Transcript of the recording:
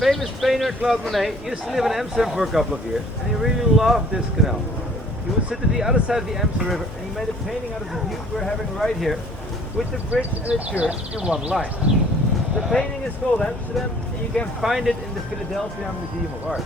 famous painter Claude Monet used to live in Amsterdam for a couple of years, and he really loved this canal. He would sit at the other side of the Amsterdam River, and he made a painting out of the view we're having right here, with the bridge and the church in one line. The painting is called Amsterdam, and you can find it in the Philadelphia Museum of Art.